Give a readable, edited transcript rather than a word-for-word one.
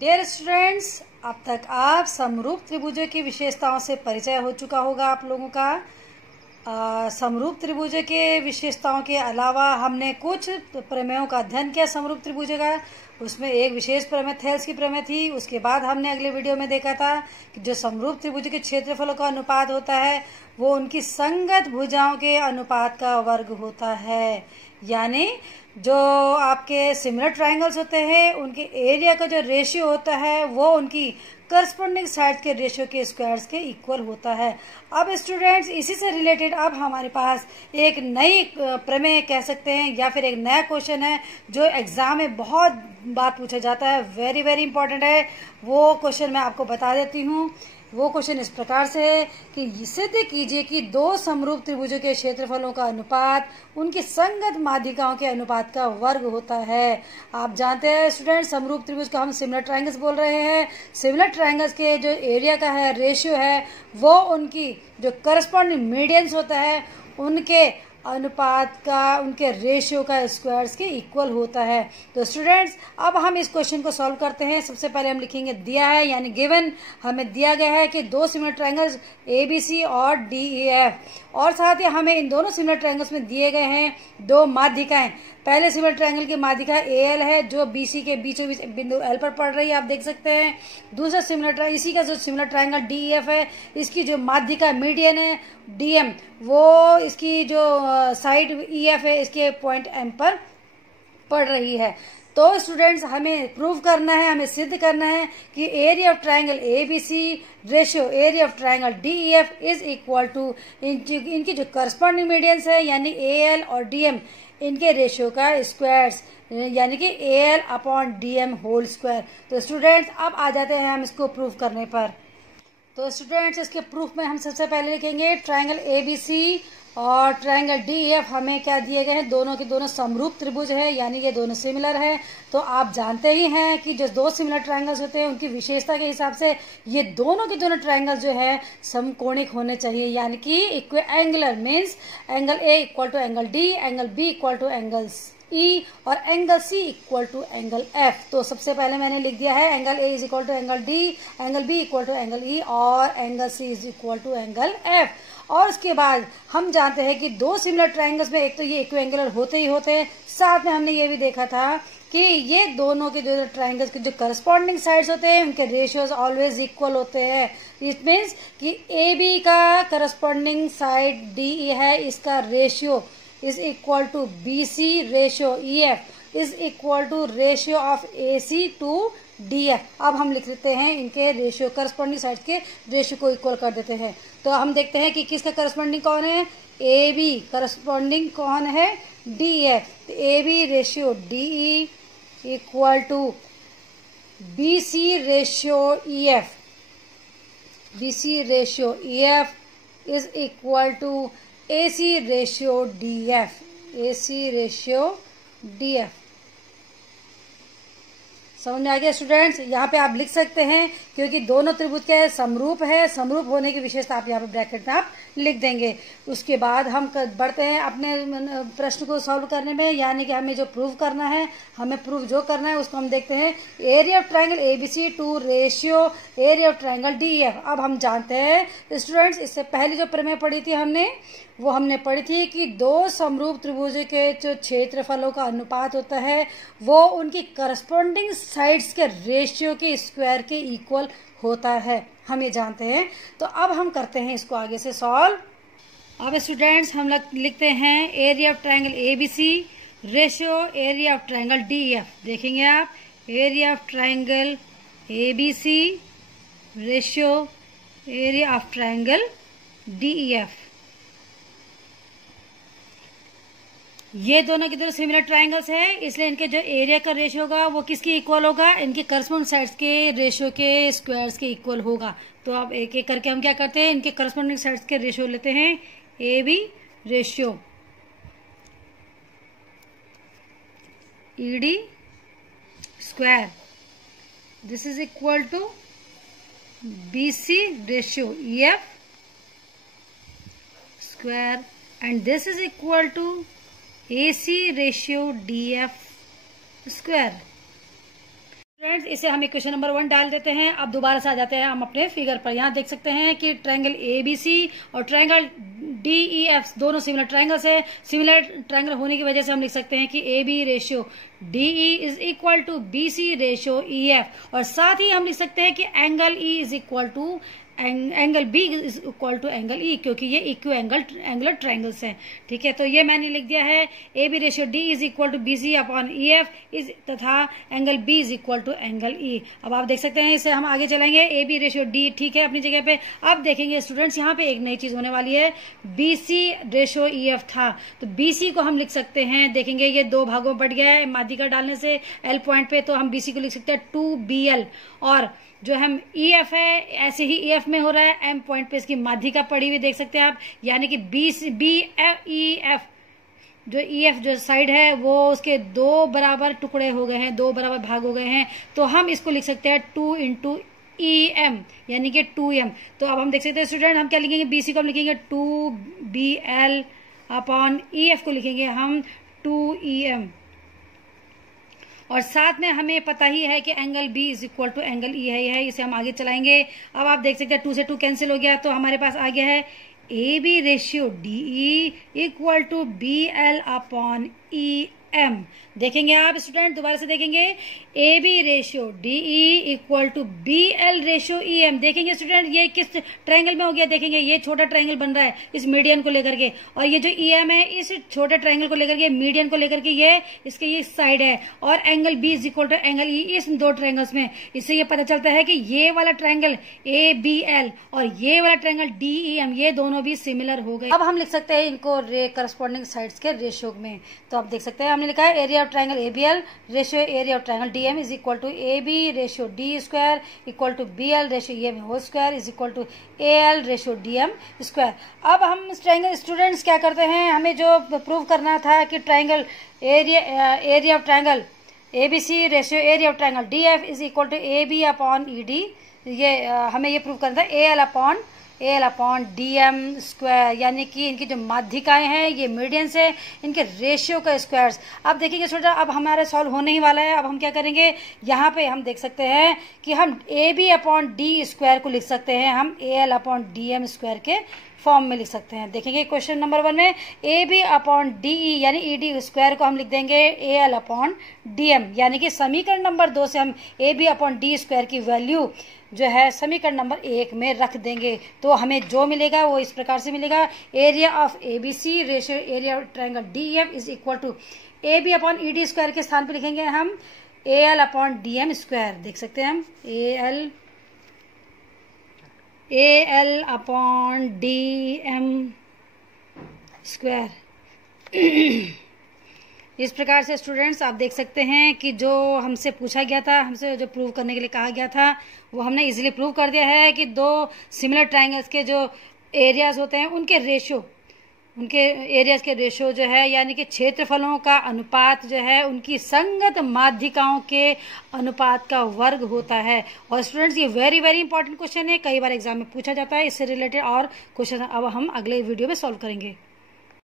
Dear students, अब तक आप समरूप त्रिभुजों की विशेषताओं से परिचय हो चुका होगा आप लोगों का। समरूप त्रिभुजों के विशेषताओं के अलावा हमने कुछ प्रमेयों का अध्ययन किया समरूप त्रिभुजों का। उसमें एक विशेष प्रमेय थेल्स की प्रमेय थी। उसके बाद हमने अगले वीडियो में देखा था कि जो समरूप त्रिभुज के क्षेत्रफलों का अनुपात होता है वो उनकी संगत भुजाओं के अनुपात का वर्ग होता है। यानी जो आपके सिमिलर ट्रायंगल्स होते हैं उनके एरिया का जो रेशियो होता है वो उनकी करस्पॉन्डिंग साइड के रेशियो के स्क्वायर्स के इक्वल होता है। अब स्टूडेंट्स, इसी से रिलेटेड अब हमारे पास एक नई प्रमेय कह सकते हैं या फिर एक नया क्वेश्चन है जो एग्जाम में बहुत बार पूछा जाता है, वेरी वेरी इंपॉर्टेंट है। वो क्वेश्चन मैं आपको बता देती हूँ। वो क्वेश्चन इस प्रकार से है कि सिद्ध कीजिए कि दो समरूप त्रिभुजों के क्षेत्रफलों का अनुपात उनकी संगत माध्यिकाओं के अनुपात का वर्ग होता है। आप जानते हैं स्टूडेंट, समरूप त्रिभुज का हम सिमिलर ट्रायंगल्स बोल रहे हैं। सिमिलर ट्रायंगल्स के जो एरिया का है रेशियो है वो उनकी जो करस्पॉन्डिंग मीडियंस होता है उनके अनुपात का, उनके रेशियो का स्क्वायर्स के इक्वल होता है। तो स्टूडेंट्स, अब हम इस क्वेश्चन को सॉल्व करते हैं। सबसे पहले हम लिखेंगे दिया है, यानी गिवन हमें दिया गया है कि दो सिमिलर ट्रायंगल्स ABC और DEF, और साथ ही हमें इन दोनों सिमिलर ट्रायंगल्स में दिए गए हैं दो माध्यिकाएं। पहले सिमिलर ट्रायंगल की माध्यिका AL है जो BC के बीचों बीच बिंदु L पर पड़ रही है, आप देख सकते हैं। दूसरा सिमिलर इसी का जो सिमिलर ट्रायंगल DEF है, इसकी जो माध्यिका मीडियन है DM, वो इसकी जो साइड EF है इसके पॉइंट M पर पड़ रही है। तो स्टूडेंट्स, हमें प्रूव करना है, हमें सिद्ध करना है कि area of triangle ABC ratio area of triangle DEF is equal to इनकी जो करस्पॉन्डिंग मीडियंस है यानी AL और DM, इनके रेशियो का स्क्वायर्स यानी कि AL upon DM whole square. तो स्टूडेंट्स, अब आ जाते हैं हम इसको प्रूव करने पर। तो स्टूडेंट्स, इसके प्रूफ में हम सबसे पहले लिखेंगे ट्रायंगल ABC और ट्रायंगल DEF हमें क्या दिए गए हैं, दोनों के दोनों समरूप त्रिभुज है, यानी ये दोनों सिमिलर है। तो आप जानते ही हैं कि जो दो सिमिलर ट्रायंगल्स होते हैं उनकी विशेषता के हिसाब से ये दोनों के दोनों ट्रायंगल्स जो है समकोणिक होने चाहिए, यानी कि equiangular means angle A equal to angle D, angle B equal to angle E और angle C equal to angle F। तो सबसे पहले मैंने लिख दिया है angle A is equal to angle D, angle B equal to angle E और angle C is equal to angle F। और उसके बाद हम जानते हैं कि दो सिमिलर ट्रायंगल्स में एक तो ये इक्विएंगुलर होते ही होते हैं, साथ में हमने ये भी देखा था कि ये दोनों के जो ट्रायंगल्स के जो करस्पॉन्डिंग साइड्स होते हैं उनके रेशियोज ऑलवेज इक्वल होते हैं। इट मीन्स कि AB का करस्पॉन्डिंग साइड DE है, इसका ratio is equal to BC ratio EF is equal to ratio of AC to DF। अब हम लिख लेते हैं इनके रेशियो, करस्पॉन्डिंग साइड के रेशियो को इक्वल कर देते हैं। तो हम देखते हैं कि किसका करस्पॉन्डिंग कौन है, AB करस्पॉन्डिंग कौन है, DF। तो AB ratio DE equal to BC ratio EF, BC ratio EF is equal to AC ratio DF, AC ratio DF। समझ में आ गया स्टूडेंट्स? यहाँ पे आप लिख सकते हैं क्योंकि दोनों त्रिभुज के समरूप है, समरूप होने की विशेषता आप यहाँ पे ब्रैकेट में आप लिख देंगे। उसके बाद हम बढ़ते हैं अपने प्रश्न को सॉल्व करने में, यानी कि हमें जो प्रूव करना है, हमें प्रूव जो करना है उसको हम देखते हैं area of triangle ABC to ratio area of triangle DEF। अब हम जानते हैं स्टूडेंट्स, इससे पहले जो प्रमेय पढ़ी थी हमने पढ़ी थी कि दो समरूप त्रिभुज के जो क्षेत्रफलों का अनुपात होता है वो उनकी करस्पॉन्डिंग साइड्स के रेशियो के स्क्वायर के इक्वल होता है, हम ये जानते हैं। तो अब हम करते हैं इसको आगे से सॉल्व। अब स्टूडेंट्स, हम लोग लिखते हैं area of triangle ABC ratio area of triangle DEF। देखेंगे आप, area of triangle ABC ratio area of triangle DEF। ये दोनों की दोनों सिमिलर ट्रायंगल्स है, इसलिए इनके जो एरिया का रेशियो होगा वो किसके इक्वल होगा, इनके करस्पॉन्डिंग साइड्स के रेशियो के स्क्वायर्स के इक्वल होगा। तो अब एक एक करके हम क्या करते हैं, इनके करस्पॉन्डिंग साइड्स के रेशियो लेते हैं। AB ratio ED square, this is equal to BC ratio EF square and this is equal to AC ratio DF square. Friends इसे हम क्वेश्चन नंबर 1 डाल देते हैं। अब दोबारा से आ जाते हैं हम अपने फिगर पर। यहाँ देख सकते हैं कि ट्रायंगल ABC और ट्रायंगल DEF दोनों सिमिलर ट्रायंगल्स है। सिमिलर ट्रायंगल होने की वजह से हम लिख सकते हैं कि AB ratio DE is equal to BC ratio EF, और साथ ही हम लिख सकते हैं कि angle E is equal to angle B is equal to angle E, क्योंकि ये इक्व एंगुलर ट्रायंगल्स हैं। ठीक है, तो ये मैंने लिख दिया है AB ratio D is equal to BC upon EF is तथा angle B is equal to angle E। अब आप देख सकते हैं, इसे हम आगे चलाएंगे। AB रेशियो D ठीक है अपनी जगह पे। अब देखेंगे स्टूडेंट्स, यहाँ पे एक नई चीज होने वाली है। BC रेशियो EF था, तो BC को हम लिख सकते हैं, देखेंगे ये दो भागों में बढ़ गया है माध्यिका डालने से L पॉइंट पे, तो हम BC को लिख सकते हैं 2BL, और जो हम EF है ऐसे ही EF में हो रहा है M पॉइंट पे इसकी माध्यिका पड़ी हुई देख सकते हैं आप, यानी कि BEF जो EF जो साइड है वो उसके दो बराबर टुकड़े हो गए हैं, दो बराबर भाग हो गए हैं, तो हम इसको लिख सकते हैं 2 इंटू EM यानी कि 2M। तो अब हम देख सकते हैं स्टूडेंट, हम क्या लिखेंगे, BC को हम लिखेंगे 2BL अपॉन EF को लिखेंगे हम 2EM, और साथ में हमें पता ही है कि angle B is equal to angle E है। इसे हम आगे चलाएंगे। अब आप देख सकते हैं 2 से 2 कैंसिल हो गया, तो हमारे पास आ गया है AB ratio DE equal to BL upon EM। देखेंगे आप स्टूडेंट, दोबारा से देखेंगे, AB ratio DE equal to BL ratio EM। देखेंगे स्टूडेंट, ये किस ट्रायंगल में हो गया, देखेंगे ये छोटा ट्रायंगल बन रहा है इस मीडियन को लेकर के, और ये जो EM है इस छोटे ट्रायंगल को लेकर के, मीडियन को लेकर के ये इसके ये साइड है, और angle B is equal to angle E इस दो ट्रायंगल्स में। इससे ये पता चलता है कि ये वाला ट्रायंगल ABL और ये वाला ट्रायंगल DEM ये दोनों भी सिमिलर हो गए। अब हम लिख सकते हैं इनको करस्पॉन्डिंग साइड्स के रेशियो में। तो आप देख सकते हैं हमने लिखा है area triangle ABL ratio area of triangle DM is equal to AB ratio D square equal to BL ratio EM whole square is equal to AL ratio DM square. अब हम ट्रायंगल स्टूडेंट्स क्या करते हैं, हमें जो prove करना था कि triangle area of triangle ABC ratio area of triangle DF is equal to AB upon ED, ये हमें ये प्रूव करना था AL अपॉन DM स्क्वायर, यानी कि इनकी जो माध्यिकाएं हैं ये मीडियंस है, इनके रेशियो का स्क्वायर्स। अब देखेंगे स्टूडेंट, अब हमारा सॉल्व होने ही वाला है। अब हम क्या करेंगे, यहाँ पे हम देख सकते हैं कि हम AB अपॉन D स्क्वायर को लिख सकते हैं हम AL अपॉन DM स्क्वायर के फॉर्म में लिख सकते हैं। देखेंगे क्वेश्चन नंबर 1 में AB अपॉन DE यानी ED स्क्वायर को हम लिख देंगे AL अपॉन DM, यानी कि समीकरण नंबर 2 से हम AB अपॉन D स्क्वायर की वैल्यू जो है समीकरण नंबर 1 में रख देंगे, तो हमें जो मिलेगा वो इस प्रकार से मिलेगा। Area of ABC ratio area of triangle DEF is equal to AB upon ED square के स्थान पर लिखेंगे हम AL अपॉन DM स्क्वायर। देख सकते हैं हम AL अपॉन DM स्क्वायर। इस प्रकार से स्टूडेंट्स आप देख सकते हैं कि जो हमसे पूछा गया था, हमसे जो प्रूव करने के लिए कहा गया था, वो हमने इजीली प्रूव कर दिया है कि दो सिमिलर ट्रायंगल्स के जो एरियाज होते हैं उनके रेशियो, उनके एरियाज के रेशियो जो है यानी कि क्षेत्रफलों का अनुपात जो है उनकी संगत माध्यिकाओं के अनुपात का वर्ग होता है। और स्टूडेंट्स ये वेरी वेरी इंपॉर्टेंट क्वेश्चन है, कई बार एग्जाम में पूछा जाता है इससे रिलेटेड, और क्वेश्चन अब हम अगले वीडियो में सॉल्व करेंगे।